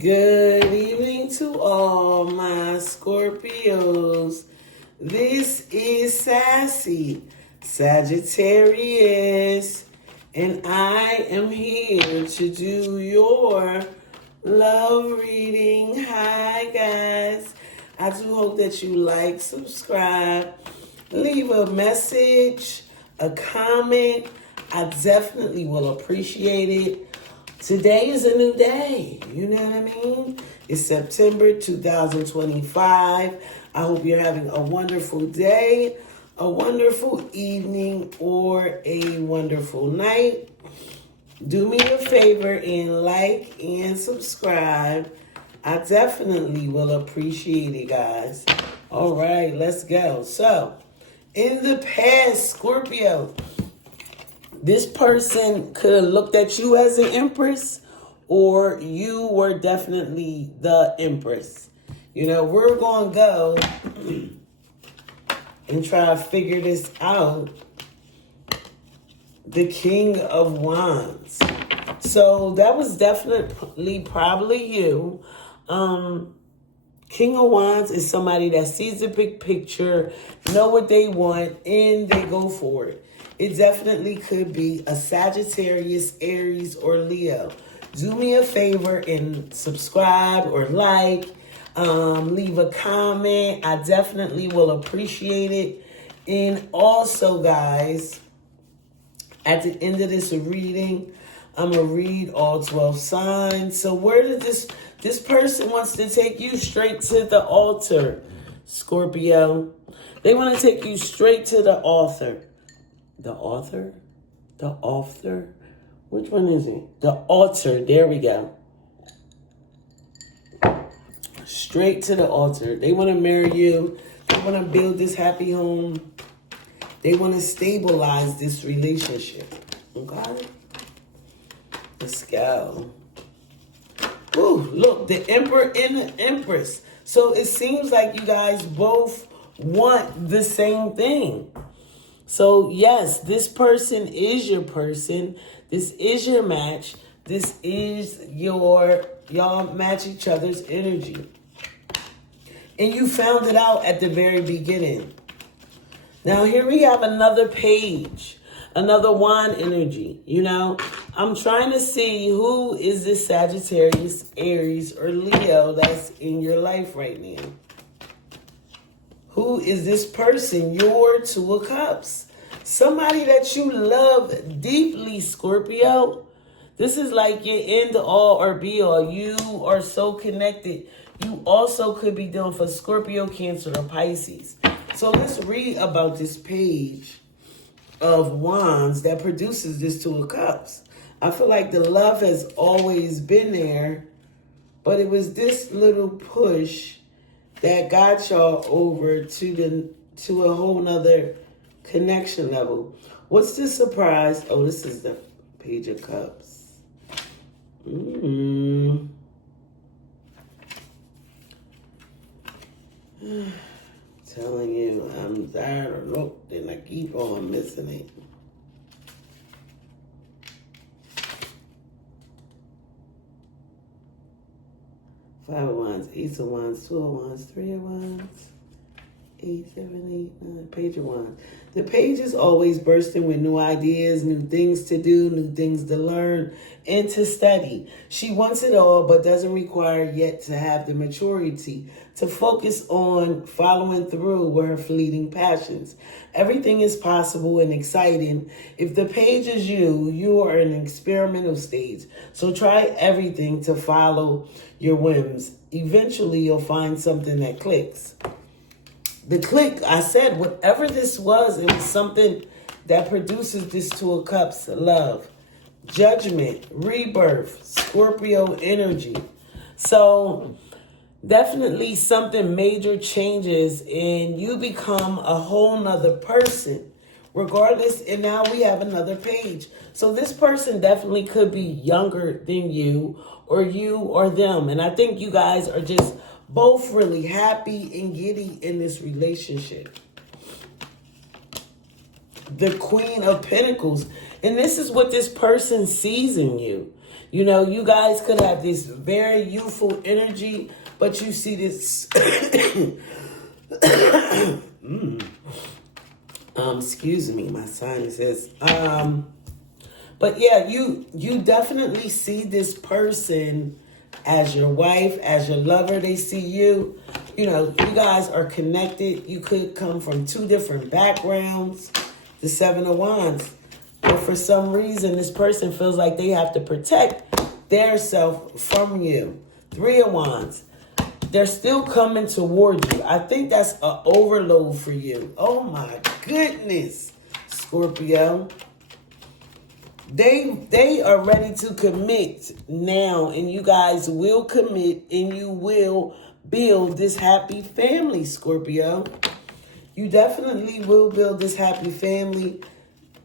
Good evening to all my Scorpios. This is Sassy, Sagittarius, and I am here to do your love reading. Hi, guys. I do hope that you like, subscribe, leave a message, a comment. I definitely will appreciate it. Today is a new day, you know what I mean? It's September 2025. I hope you're having a wonderful day, a wonderful evening, or a wonderful night. Do me a favor and like and subscribe. I definitely will appreciate it, guys. All right, let's go. So, in the past, Scorpio, this person could have looked at you as an empress, or you were definitely the empress. You know, we're going to go and try to figure this out. The King of Wands. So that was definitely probably you. King of Wands is somebody that sees the big picture, know what they want, and they go for it. It definitely could be a Sagittarius, Aries, or Leo. Do me a favor and subscribe or like, leave a comment. I definitely will appreciate it. And also, guys, at the end of this reading, I'm going to read all 12 signs. So where did this person wants to take you straight to the altar, Scorpio. They want to take you straight to the altar. The author? The author? Which one is it? The altar. There we go. Straight to the altar. They want to marry you. They want to build this happy home. They want to stabilize this relationship. Okay? Let's go. Ooh, look, the Emperor and the Empress. So it seems like you guys both want the same thing. So, yes, this person is your person. This is your match. This is y'all match each other's energy. And you found it out at the very beginning. Now, here we have another page, another wand energy. You know, I'm trying to see who is this Sagittarius, Aries, or Leo that's in your life right now. Who is this person? Your Two of Cups. Somebody that you love deeply, Scorpio. This is like your end all or be all. You are so connected. You also could be dealing for Scorpio, Cancer, or Pisces. So let's read about this page of wands that produces this Two of Cups. I feel like the love has always been there, but it was this little push that got y'all over to a whole nother connection level. What's the surprise? Oh, this is the Page of Cups. Telling you, I'm tired of look, then I keep on missing it. Five of Wands, Ace of Wands, Two of Wands, Three of Wands, 8, 7, 8, 9, Page of Wands. The page is always bursting with new ideas, new things to do, new things to learn, and to study. She wants it all, but doesn't require yet to have the maturity to focus on following through with her fleeting passions. Everything is possible and exciting. If the page is you are in an experimental stage. So try everything to follow your whims. Eventually, you'll find something that clicks. The click, I said, whatever this was, it was something that produces this Two of Cups, love, judgment, rebirth, Scorpio energy. So definitely something major changes and you become a whole nother person. Regardless, and now we have another page. So this person definitely could be younger than you or them. And I think you guys are just both really happy and giddy in this relationship. The Queen of Pentacles. And this is what this person sees in you. You know, you guys could have this very youthful energy, but you see this... excuse me, my sinuses. But yeah, you definitely see this person as your wife, as your lover. They see you. You know, you guys are connected. You could come from two different backgrounds. The Seven of Wands. But for some reason, this person feels like they have to protect their self from you. Three of Wands. They're still coming toward you. I think that's an overload for you. Oh my goodness, Scorpio. They are ready to commit now, and you guys will commit, and you will build this happy family, Scorpio. You definitely will build this happy family,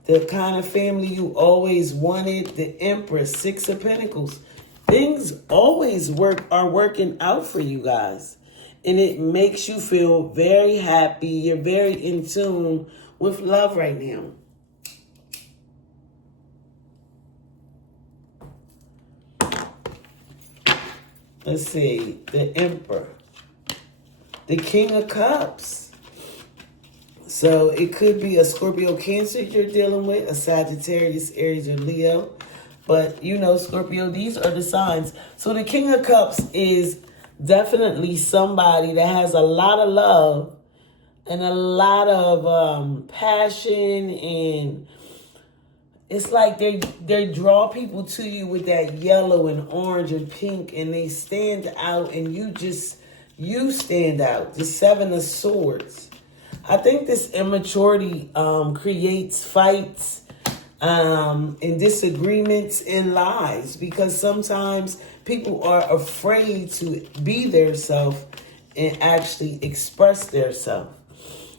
the kind of family you always wanted. The Empress, Six of Pentacles. Things always are working out for you guys, and it makes you feel very happy. You're very in tune with love right now. Let's see, the Emperor, the King of Cups. So it could be a Scorpio, Cancer you're dealing with, a Sagittarius, Aries, or Leo. But, you know, Scorpio, these are the signs. So the King of Cups is definitely somebody that has a lot of love and a lot of passion, and it's like they draw people to you with that yellow and orange and pink, and they stand out, and you stand out. The Seven of Swords. I think this immaturity creates fights and disagreements and lies, because sometimes people are afraid to be their self and actually express their self.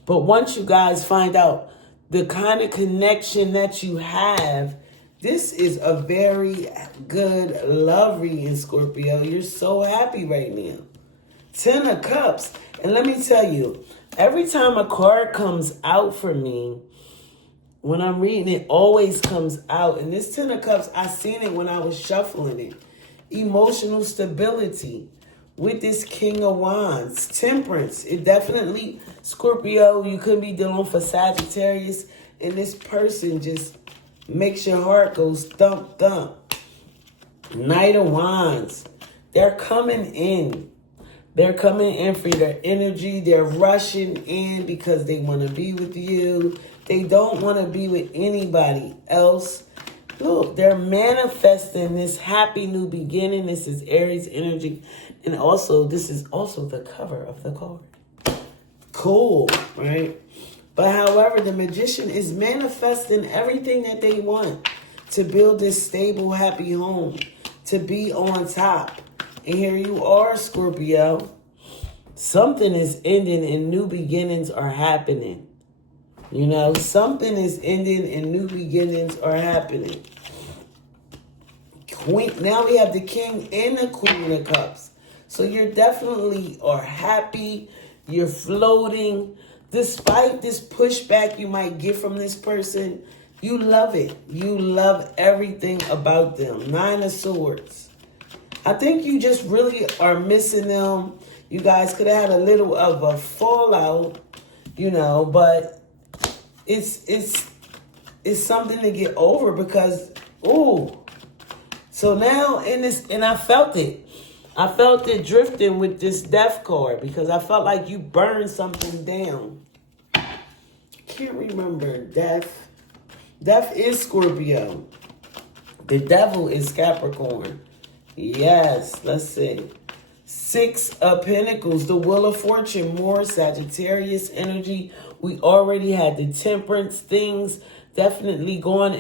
But once you guys find out the kind of connection that you have, this is a very good love reading, Scorpio. You're so happy right now. Ten of Cups. And let me tell you, every time a card comes out for me, when I'm reading, it always comes out. And this Ten of Cups, I seen it when I was shuffling it. Emotional stability with this King of Wands. Temperance. It definitely, Scorpio, you could be dealing for Sagittarius, and this person just makes your heart go thump, thump. Knight of Wands. They're coming in. They're coming in for their energy. They're rushing in because they want to be with you. They don't want to be with anybody else. Look, they're manifesting this happy new beginning. This is Aries energy. And also, this is also the cover of the card. Cool, right? But however, the Magician is manifesting everything that they want to build this stable, happy home, to be on top. And here you are, Scorpio. Something is ending and new beginnings are happening. You know, something is ending and new beginnings are happening. Now we have the King and the Queen of Cups. So you're definitely are happy. You're floating. Despite this pushback you might get from this person, you love it. You love everything about them. Nine of Swords. I think you just really are missing them. You guys could have had a little of a fallout, you know, but it's something to get over because, ooh. So now in this, and I felt it. I felt it drifting with this Death card because I felt like you burned something down. Can't remember. Death. Death is Scorpio. The Devil is Capricorn. Yes, let's see. Six of Pentacles, the Wheel of Fortune, more Sagittarius energy. We already had the Temperance, things definitely going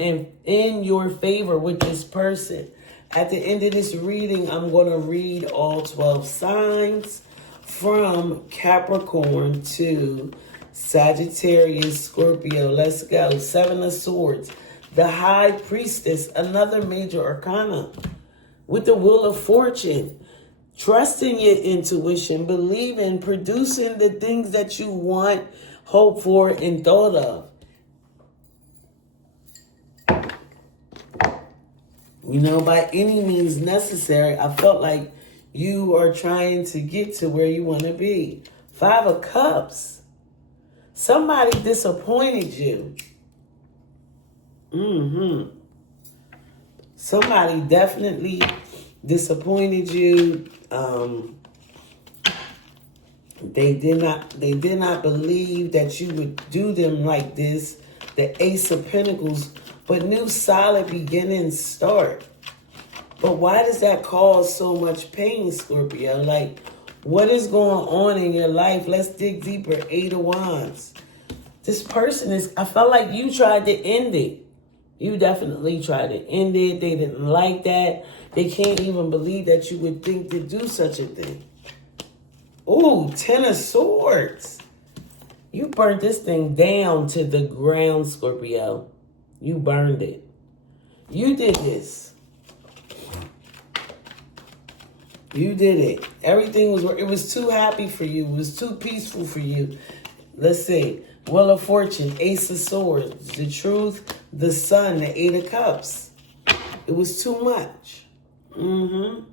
in your favor with this person. At the end of this reading, I'm going to read all 12 signs from Capricorn to Sagittarius, Scorpio. Let's go. Seven of Swords, the High Priestess, another major arcana with the Wheel of Fortune. Trusting your intuition, believing, producing the things that you want, hope for, and thought of. You know, by any means necessary, I felt like you are trying to get to where you want to be. 5 of Cups. Somebody disappointed you. Somebody definitely disappointed you. They did not believe that you would do them like this. The Ace of Pentacles, but new solid beginnings start. But why does that cause so much pain, Scorpio? Like, what is going on in your life? Let's dig deeper. 8 of Wands. This person is, I felt like you tried to end it. You definitely tried to end it. They didn't like that. They can't even believe that you would think to do such a thing. Ooh, 10 of Swords. You burnt this thing down to the ground, Scorpio. You burned it. You did this. You did it. Everything was, it was too happy for you. It was too peaceful for you. Let's see. Wheel of Fortune, Ace of Swords, the Truth, the Sun, the 8 of Cups. It was too much. You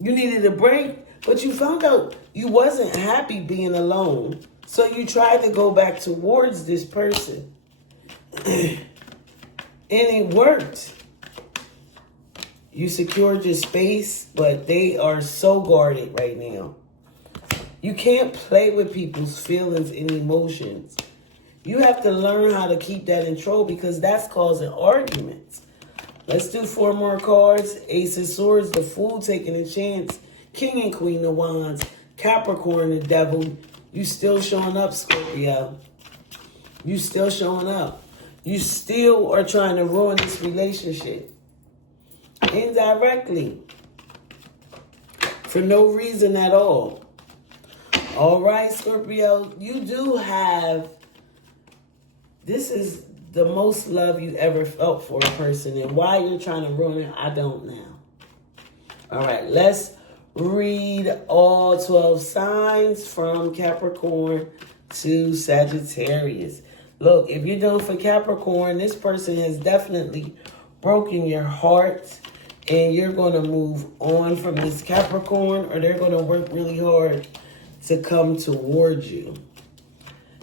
needed a break, but you found out you wasn't happy being alone. So you tried to go back towards this person. And it worked. You secured your space, but they are so guarded right now. You can't play with people's feelings and emotions. You have to learn how to keep that in control because that's causing arguments. Let's do 4 more cards. Ace of Swords, the Fool taking a chance. King and Queen of Wands. Capricorn, the Devil. You still showing up, Scorpio. You still showing up. You still are trying to ruin this relationship. Indirectly. For no reason at all. All right, Scorpio. You do have... This is the most love you ever felt for a person. And why you're trying to ruin it, I don't know. All right, let's read all 12 signs from Capricorn to Sagittarius. Look, if you're doing for Capricorn, this person has definitely broken your heart. And you're going to move on from this Capricorn, or they're going to work really hard to come towards you.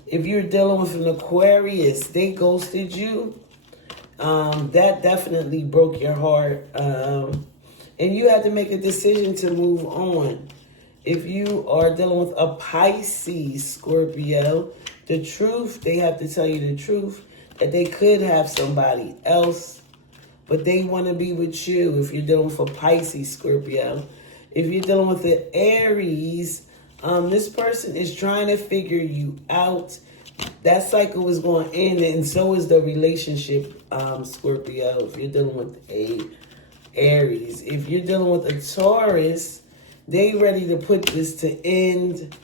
If you're dealing with an Aquarius, they ghosted you. That definitely broke your heart. And you had to make a decision to move on. If you are dealing with a Pisces, Scorpio, the truth, they have to tell you the truth, that they could have somebody else, but they want to be with you. If you're dealing with a Pisces, Scorpio. If you're dealing with the Aries, this person is trying to figure you out. That cycle is going to end, and so is the relationship, Scorpio, if you're dealing with a Aries. If you're dealing with a Taurus, they ready to put this to end.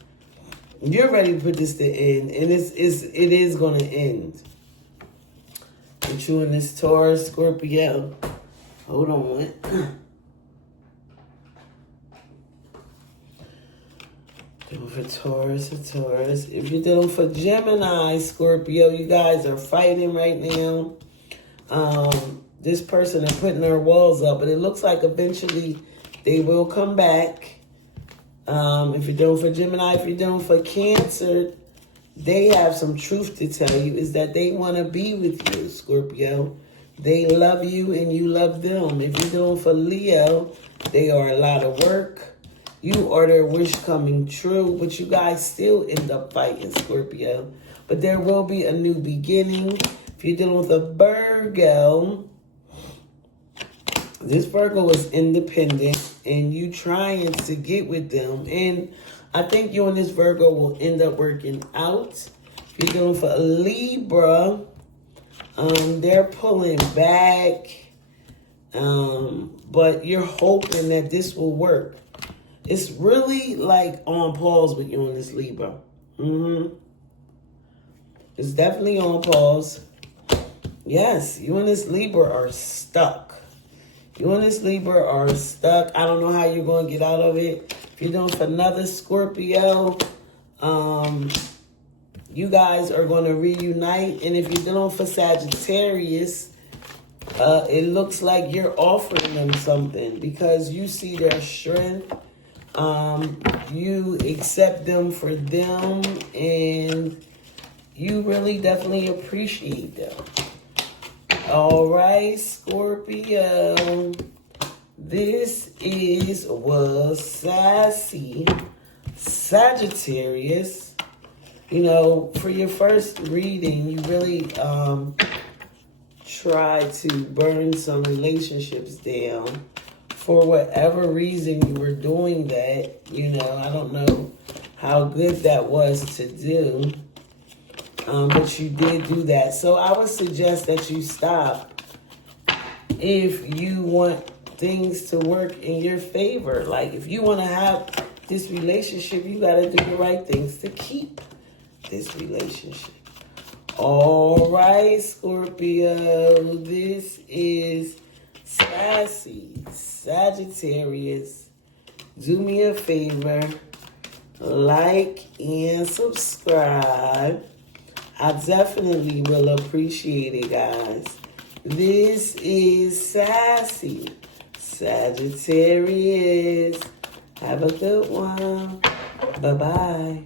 You're ready to put this to end, and it is going to end. But you and this Taurus, Scorpio, hold on. Dealing for Taurus, a Taurus. If you're dealing for Gemini, Scorpio, you guys are fighting right now. This person is putting their walls up, but it looks like eventually they will come back. If you're dealing for Gemini, if you're dealing for Cancer, they have some truth to tell you, is that they want to be with you, Scorpio. They love you and you love them. If you're dealing for Leo, they are a lot of work. You are their wish coming true, but you guys still end up fighting, Scorpio. But there will be a new beginning. If you're dealing with a Virgo, this Virgo is independent and you trying to get with them. And I think you and this Virgo will end up working out. If you're dealing for a Libra, they're pulling back. But you're hoping that this will work. It's really like on pause with you and this Libra. It's definitely on pause. Yes, you and this Libra are stuck. You and this Libra are stuck. I don't know how you're going to get out of it. If you're doing for another Scorpio, you guys are going to reunite. And if you're dealing for Sagittarius, it looks like you're offering them something because you see their strength. You accept them for them, and you really definitely appreciate them. All right, Scorpio. This was Sassy Sagittarius. You know, for your first reading, you really try to burn some relationships down. For whatever reason you were doing that, you know, I don't know how good that was to do, but you did do that. So I would suggest that you stop if you want things to work in your favor. Like, if you want to have this relationship, you got to do the right things to keep this relationship. All right, Scorpio, this is Sassy Sagittarius. Do me a favor, like and subscribe. I definitely will appreciate it, guys. This is Sassy Sagittarius. Have a good one. Bye-bye.